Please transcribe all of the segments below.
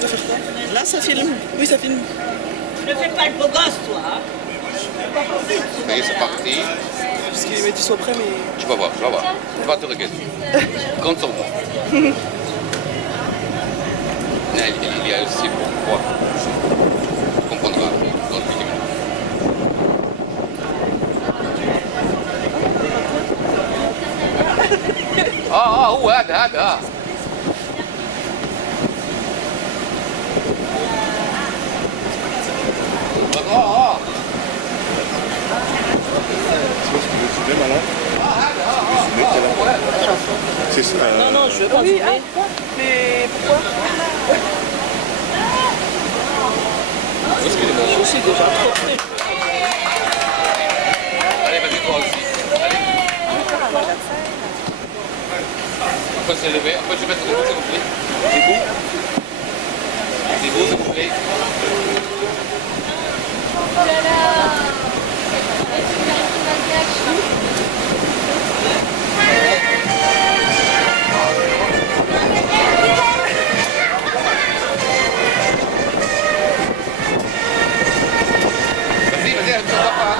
je dois faire quoi? Là, ça filme. Oui, ça filme. Ne fais pas le beau gosse, toi. Hein. Ça y est, c'est parti. Parce qu'il m'a dit soit prêt, mais... Tu vas voir, tu vas voir. Tu vas te regarder. Compte sur moi. Non, il y a aussi pourquoi. Tu comprendras dans le film. هو هذا C'est ça. Non, non, je veux pas. Oui, mais pourquoi? Je suis déjà trop près. Allez, vas-y toi aussi. Allez. On peut se lever, on peut se mettre debout s'il vous plaît. Debout. Debout s'il vous plaît. Vas-y, vas-y, ne te vois pas.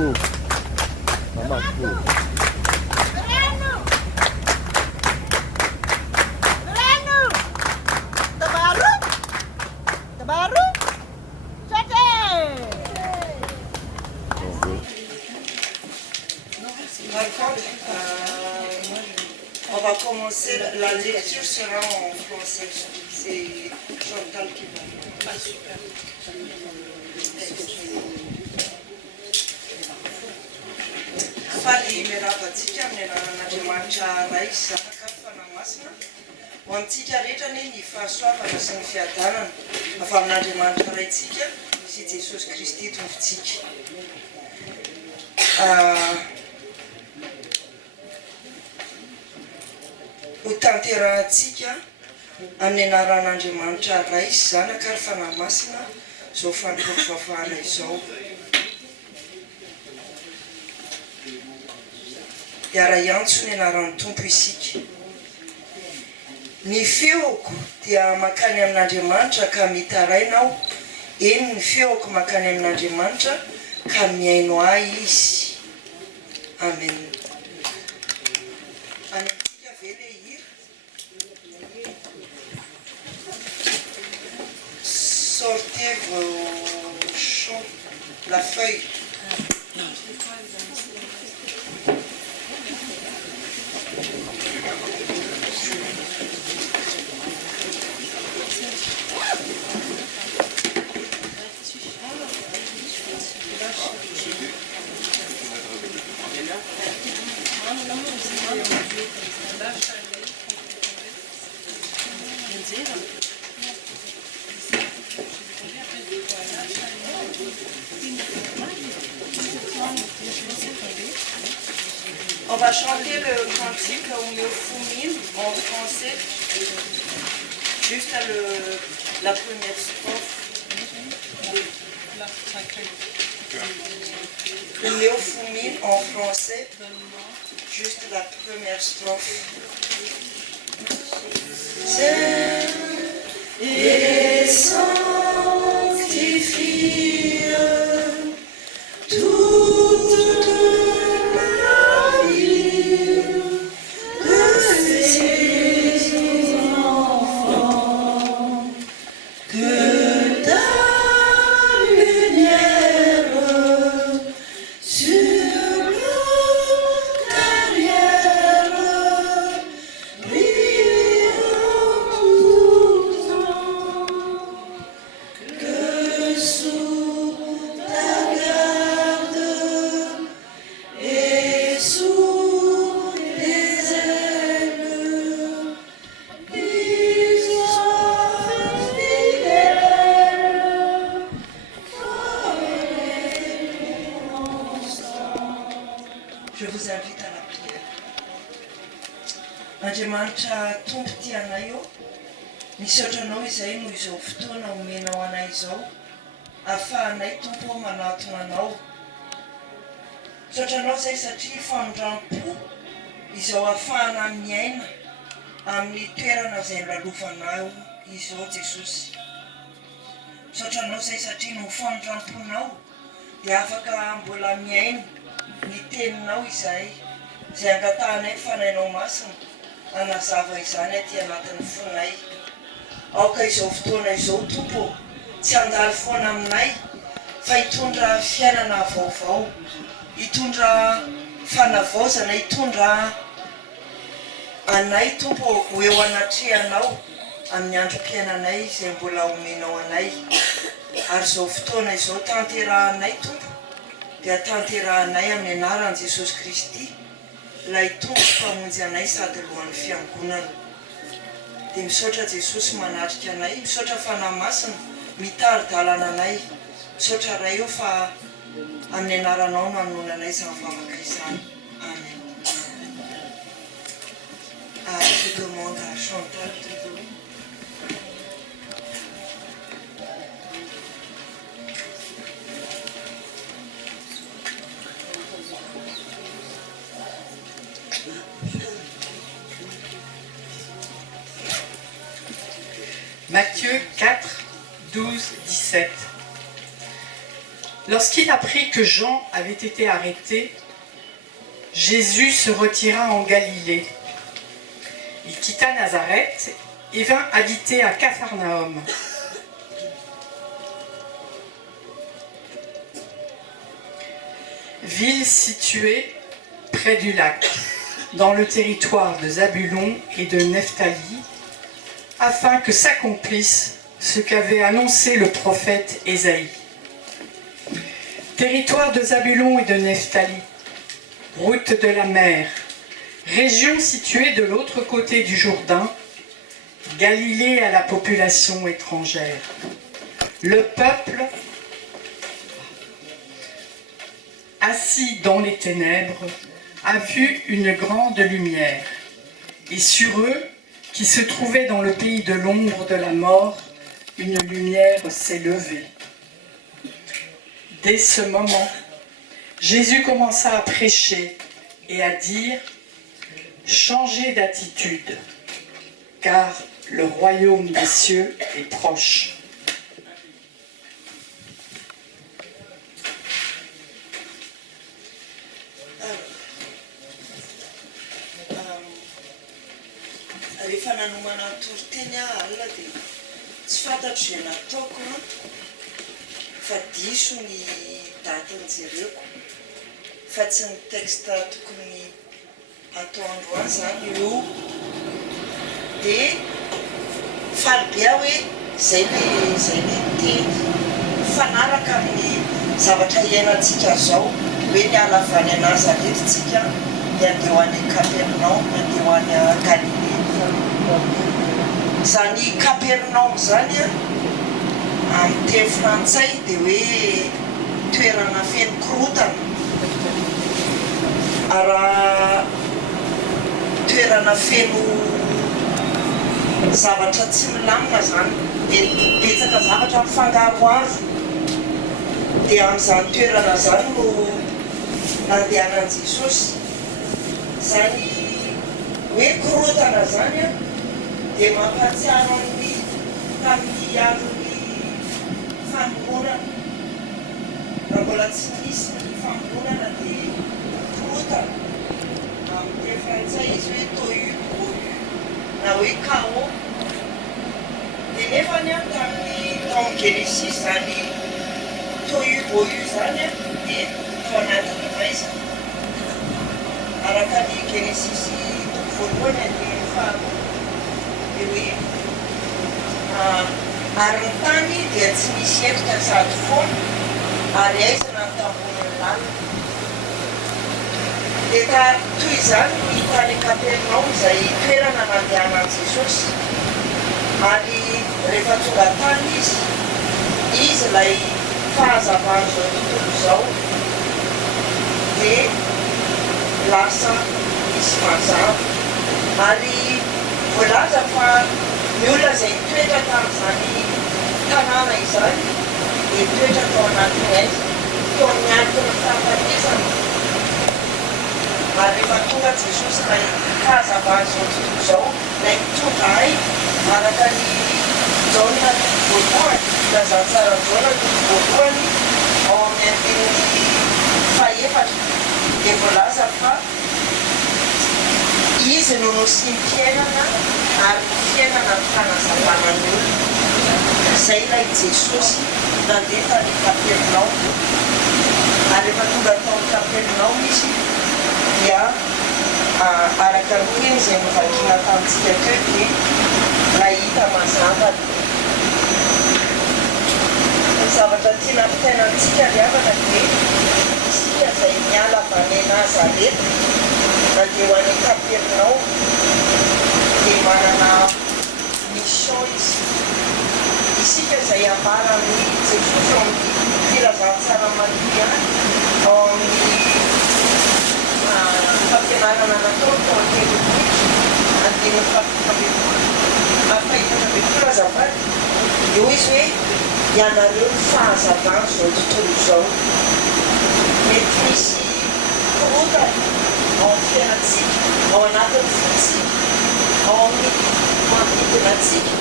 Fu. Mama Fu. On va commencer, la lecture sera en français. C'est Chantal qui va. Ah, super. Faly meravantsika amin'ny anan'Andriamanitra ray zanaka fanahy masina ho amintsika rehetra ny fahasoavana sy ny fiadanana avy amin'Andriamanitra raintsika sy Jesosy Kristy tompontsika. Ho tanterahantsika amin'ny anaran'Andriamanitra ray zanaka ary fanahy masina izao fandroako vavahana izao. Iara-iantso ny anaran'ny Tompo isika. Ny feoko dia makany amin'Andriamanitra ka mitaraina aho. Eny ny feoko makany amin'Andriamanitra ka miaino ahy izy. Amen. Antsika ve le hira. Sortez vos chants, la feuille. On va chanter le cantique Homéophomine en français, juste la première strophe. Homéophomine en français, juste la première strophe. Et sanctifie toute la vie de ses enfants, que ta lumière sur leur carrière brille en tout temps, que sous ta garde et sous tes ailes, ils soient fidèles, folle et constants. Je vous invite à la prière. Andriamanitra Tompo ty anay eo, misaotranao izay no izao fotoana omenao anay izao, ahafahanay Tompo manatona anao. Misaotranao izay satria fanondram-po izao ahafahana miaina amin'ny toerana izay lalovanao izao Jesosy. Misaotranao izay satria no fanondram-ponao dia afaka mbola miaina ny teninao izay angatahanay fanainao masina anazava izany aty anatin'ny fonay. Aoka izao fotoana izao Tompo, tsy handalo foana aminay fa hitondra fiainana vaovao, hitondra fanavaozana, hitondra anay Tompo ho eo anatrehanao amin'ny androm-piainanay izay mbola omenao anay. Ary izao fotoana izao tanterahanay Tompo, dia tanterahanay amin'ny anaran'i Jesosy Kristy, ilay Tompo mpamonjy anay sady lohan'ny fiangonana. Dia misaotra Jesosy manatrika anay, misaotra fanahy masina mitary-dalana anay, misaotra ray eo fa amin'ny anaranao no hamonona anay izany vavaka izany. Amen. Je demande à Chantal de jouer. Matthieu 4, 12, 17. Lorsqu'il apprit que Jean avait été arrêté, Jésus se retira en Galilée. Il quitta Nazareth et vint habiter à Capharnaüm. Ville située près du lac, dans le territoire de Zabulon et de Nephtali, afin que s'accomplisse ce qu'avait annoncé le prophète Ésaïe. Territoire de Zabulon et de Nephtali, route de la mer, région située de l'autre côté du Jourdain, Galilée à la population étrangère. Le peuple, assis dans les ténèbres, a vu une grande lumière, et sur eux, qui se trouvaient dans le pays de l'ombre de la mort, une lumière s'est levée. Dès ce moment, Jésus commença à prêcher et à dire « Changez d'attitude, car le royaume des cieux est proche. » Rehefa nanomana toroteny alina dia tsy fantatro izay nataoko fa diso ny datin'jereko fa tsy ny texte tokony atao androany zany io dia faly be aho hoe zay le teny fanaraka amin'ny zavatra iainantsika zao hoe ny alavany anazaretytsika ny andeho any Capernaum andeho any Galilée. Zany Capernaum zany amin'ny teny frantsay dia hoe toerana feno korotana, raha toerana feno zavatra tsy milamina zany dia betsaka zavatra mifangaroaro dia amin'izany toerana zany no nandehanan Jesosy. Zany hoe korotana zany dia mampatsiaro amin'ny tamin'ny andron'ny fanomborana, raha mbola tsy misy ny fanomborana dia korotana, amin'ny teny frantsay izy hoe tohu na hoe chaos. Dia nefa ny tamin'ny Genesis zany tohu zany dia tao anatin'ny maizina araka ny Genesis voalohany andiny faharoa dia hoe ary ny tany dia tsy misy efitra sady foana ary aizana ny tamboniny lalina. Dia toy izany ny tany Capernaum izay toerana nandehanan Jesosy ary rehefa tonga tany izy ilay fahazavan'izao tontolo izao dia lasa misy mazava ary voalaza fa ny olona izay toetra tamin'izany tanàna izany dia toetra tao anatiny aiza tao miarika ny fahafatesana. Ary rehefa tonga Jesosy ilay fahazavan'izao tontolo izao ilay mitondra ay araka ny Jaona voalohany lazana tsara Jaona voalohany ao amin'ny andininy fahaefatra dia voalaza fa izy no nosy ny fiainana ary ny fiainana ny fanazavana ny olona. Izay ilay Jesosy nandeha tany Capernaum ary rehefa tonga tao Capernaum izy dia araka ny teny izay novakiana tamintsika teo dia nahita mazava. Ny zavatra tiana ampitainantsika riavana dia isika izay miala avy any Nazareta nandeha ho any Capernaum dia manana mission izy. Isika izay ambaran'ny Jesosy ao amin'ny filazantsara maniry any ao amin'ny fampianarana natao tao an-tenivohitra andininy fahitana ambinifolo azafady. Io izy hoe ianareo ny fahazavana izao tontolo izao mety misy korotana ao amin'ny fiainantsika, ao anatin'ny fontsika, ao amin'ny manodidina antsika,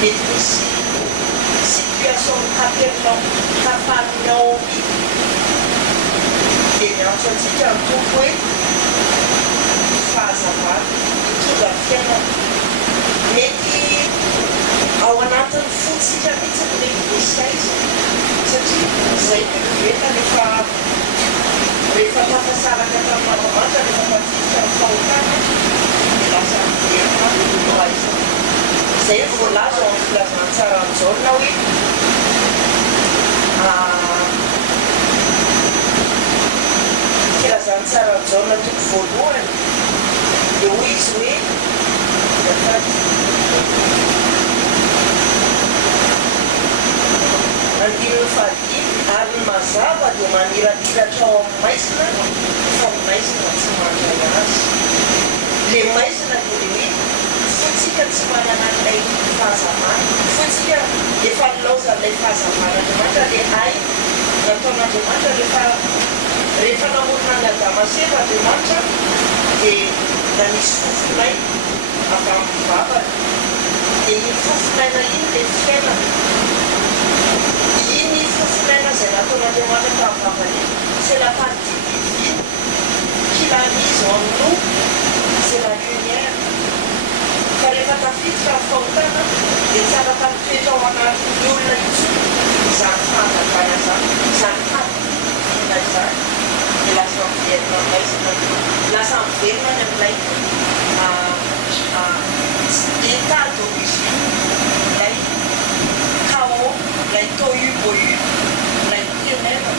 mety misy situation kafalinao dia miantso antsika ny tompo hoe fahazavana mitondra fiainana mety ao anatin'ny fotsika mihitsy ny lesika izy satria izay miveta rehefa tafasaraka tamin'andriamanitra rehefa tafiditra ny fahotana dia lasa miverina noaizana izay voalaza ao amin'ny filazantsara amin'izao na hoe filazantsara amin'izao na toko voalohany dia hoy izy hoe andininy fahadimy ary ny mazava dia maniratiratra ao amin'ny maizina fa ny maizina tsy mandray azy le maizina dia le hoe fotsika tsy manana n'ilay fahazavana fotsika efa nilaozan'ilay fahazavan'andriamanitra le hay nataon'andriamanitra rehefa namorona ny adama sy eva andriamanitra dia nanisy fofonay avy amin'ny vavany dia iny fofonaina iny le fiainana iny fofonaina izay nataon'andriamanitra tamin'ny vavany iny c'est la partie divine qu'il a mise en nous c'est la lumière fa rehefa tafiditra ny fahotana dia tsy afaka mitoetra ao anatin'ny olona intsony izany fahazavana zany izany fahatina izany dia lasa miverina maizina lasa miverina ny amin'ilay état d'origine lay chaos lay tohu-bohu lay ténèbre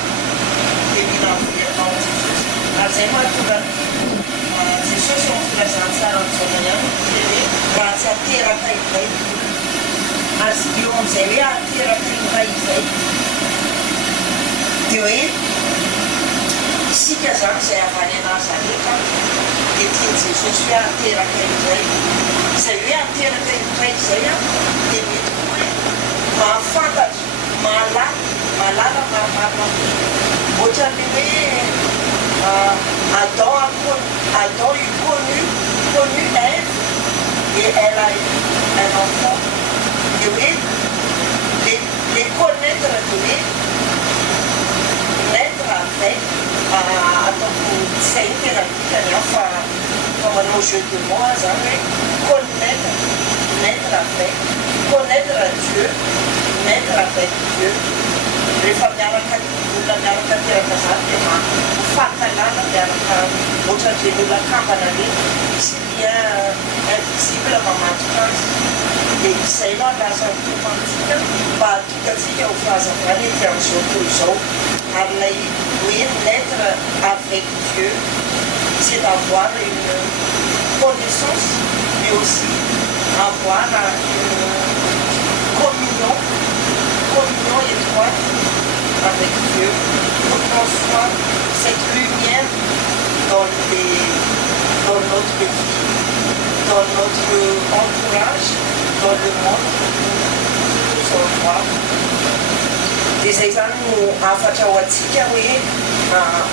dia mila miverina ao Jesosy ary izay mahatonga Jesosy ao amin'ny filazantsara amin'izao ihany dia hoe raha tsy ateraka izay azy eo amin'izay hoe ateraka indray izay dia hoe isika zany izay avy any Nazareta dia tiany Jesosy hoe ateraka indray izay hoe ateraka indray izay a dia mety hoe mahafantatra mahalala maromaro ohatran'ny hoe Adam eut connu Ève et elle a eu un enfant. Et oui, les connaître de naître avec, c'est interactif, enfin, comme un jeu de mots, connaître, naître avec, connaître Dieu, naître avec Dieu. Rehefa miaraka olona miaraka teraka zany dia fahatalana miaraka ohatran'ireny olona kambana reny misy lien invisible mamantoka azy dia izay no lasa mitombo amintsika mba hatokantsika ho fahazavana ety amin'izao toy izao ary lay hoe naître avec Dieu c'est avoir une connaissance mais aussi avoir une communion étroite avec Dieu pour qu'on soit cette lumière dans notre vie, dans notre entourage, dans le monde où nous sommes droits. Dia izay zany no afatra ho antsika hoe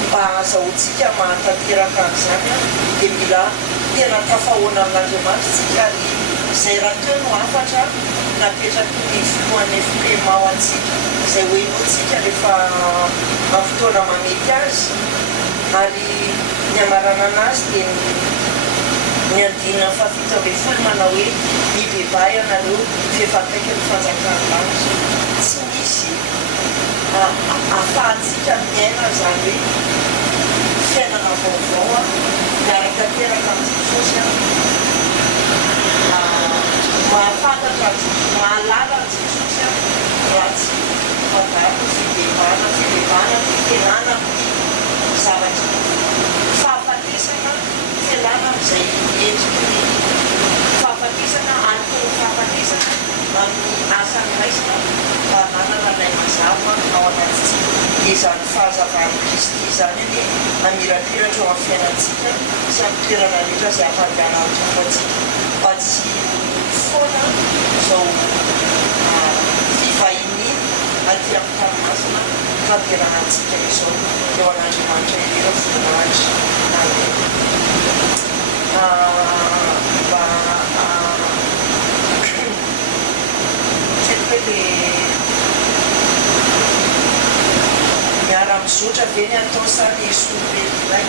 mba azahoantsika mahatanteraka an'izany dia mila tena tafahoana amin'Andriamanitra tsika ary izay raha teo no afatra napetraky ny voalohany filema ao antsika izay hoenoantsika rehefa amin'ny fotoana mamety azy ary ny amarana anazy dia ny andinina fafito ambin'ny folo manao hoe mibebay anareo fehefakaiky ny fanjakana lanitra tsy misy ahafahantsika miaina zany hoe fiainana vaovao miaraka teraka amin'ny Jesosy mahafantatra mahalala Jesosy raha tsy mandako fitevana fitenana zavatra fahafatesana fialana amin'izay endriky fahafatesana antony fahafatesana amin'ny asany raisina mba hanana ilay mazava ao anatintsika izany fahazavany Kristy izany hoe mamirapiratra ao amin'ny fiainantsika sy amin'ny toerana rehetra izay hampandeana ny tompo antsika mba tsy foana izao fivahiny aty amin'ny tanomasina fampiarahantsika izao eo an'Andriamanitra ireo voninahitra mba Vieni a tossare su per qui.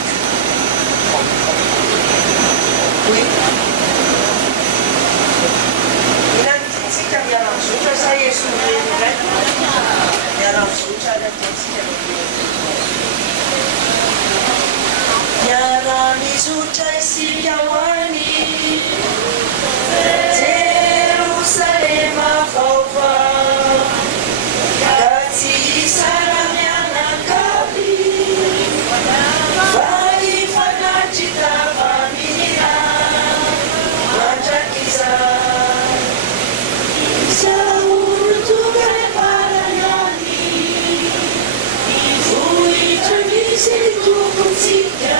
Innanzi cambiamo su, cioè sai su per andiamo su, cioè adesso Yara mi succai si chiamani Gerusalemme fova Ragazzi sarà mia capi Vai fanarci da famiglia Mangia chissà Saur tu preparani Fui già visi tu consiglia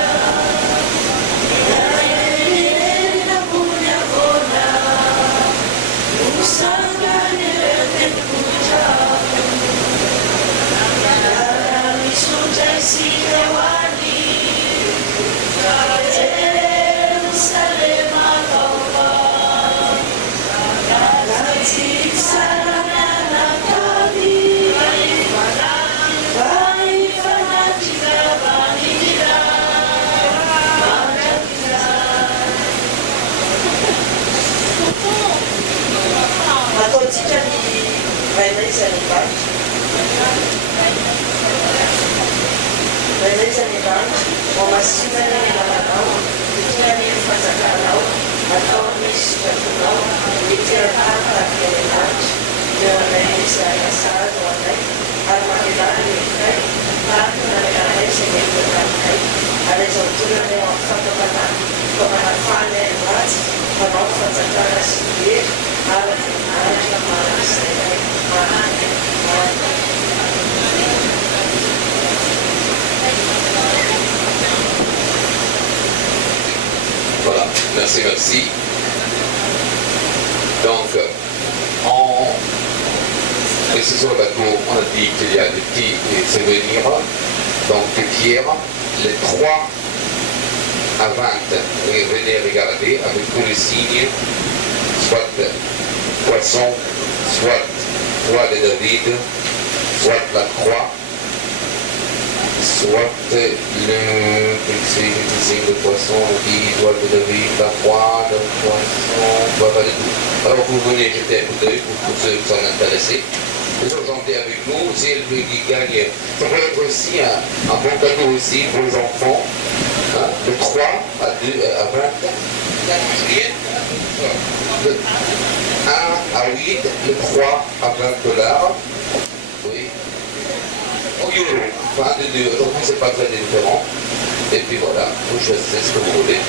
Voilà, merci, merci. Donc, ici sur le bateau, on a dit qu'il y a des petits souvenirs, donc des pierres, les 3 à 20, et venez regarder avec tous les signes, soit poisson, soit croix de David, soit la croix, soit le signe de poisson, l'étoile de David, la croix, le poisson, voilà les tout. Alors vous venez jeter un coup d'œil pour ceux qui sont intéressés. Vous chantez avec nous, c'est le qui gagne. Ça peut être aussi un bon cadeau aussi pour les enfants. Hein, le 3 à 20 juillet, le 1 à 8, le 3 à $20. Oui. Au euro, enfin de 2. Aujourd'hui c'est pas très différent. Et puis voilà, vous choisissez ce que vous voulez.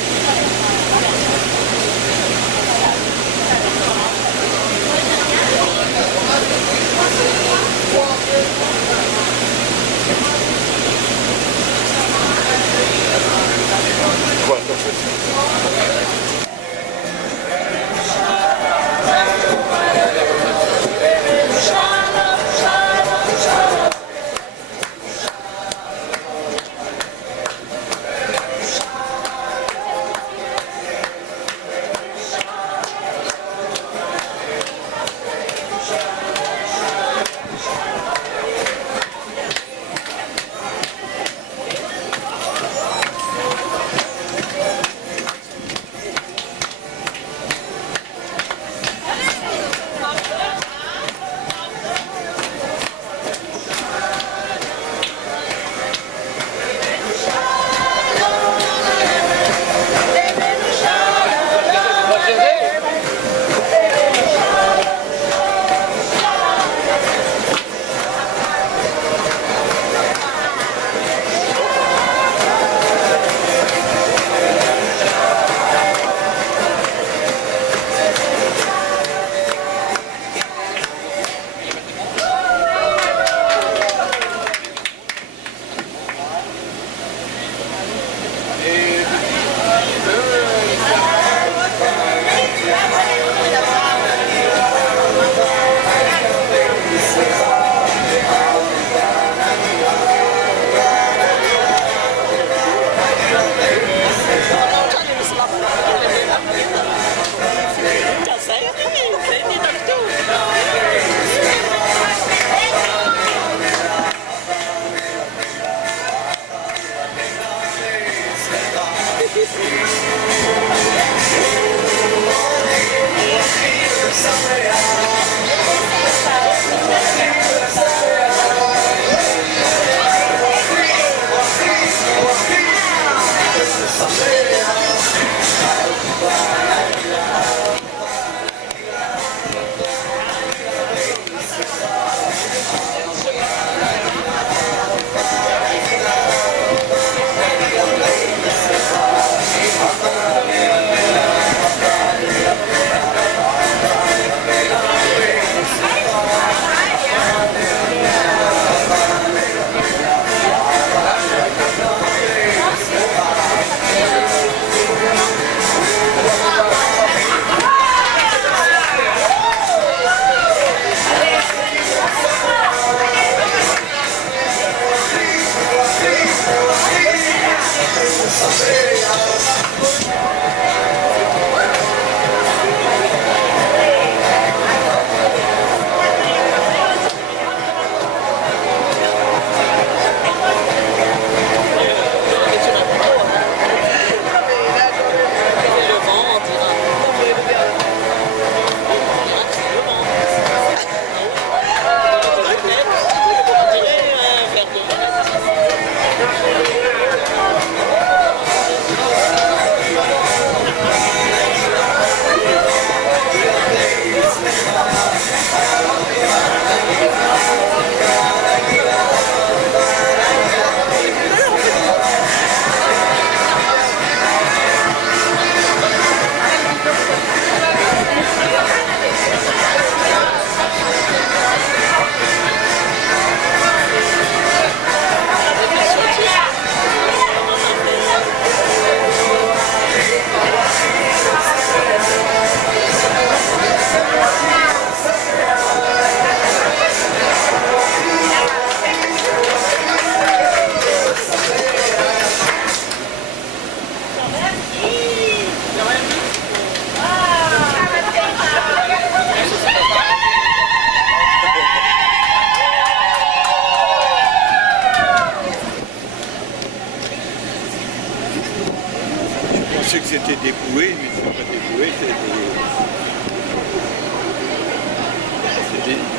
Je pensais que c'était des bouées, mais c'est pas des bouées, c'est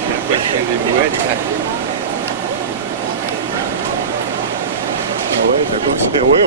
la poisson des bouées. Ah ouais, d'accord, ouais,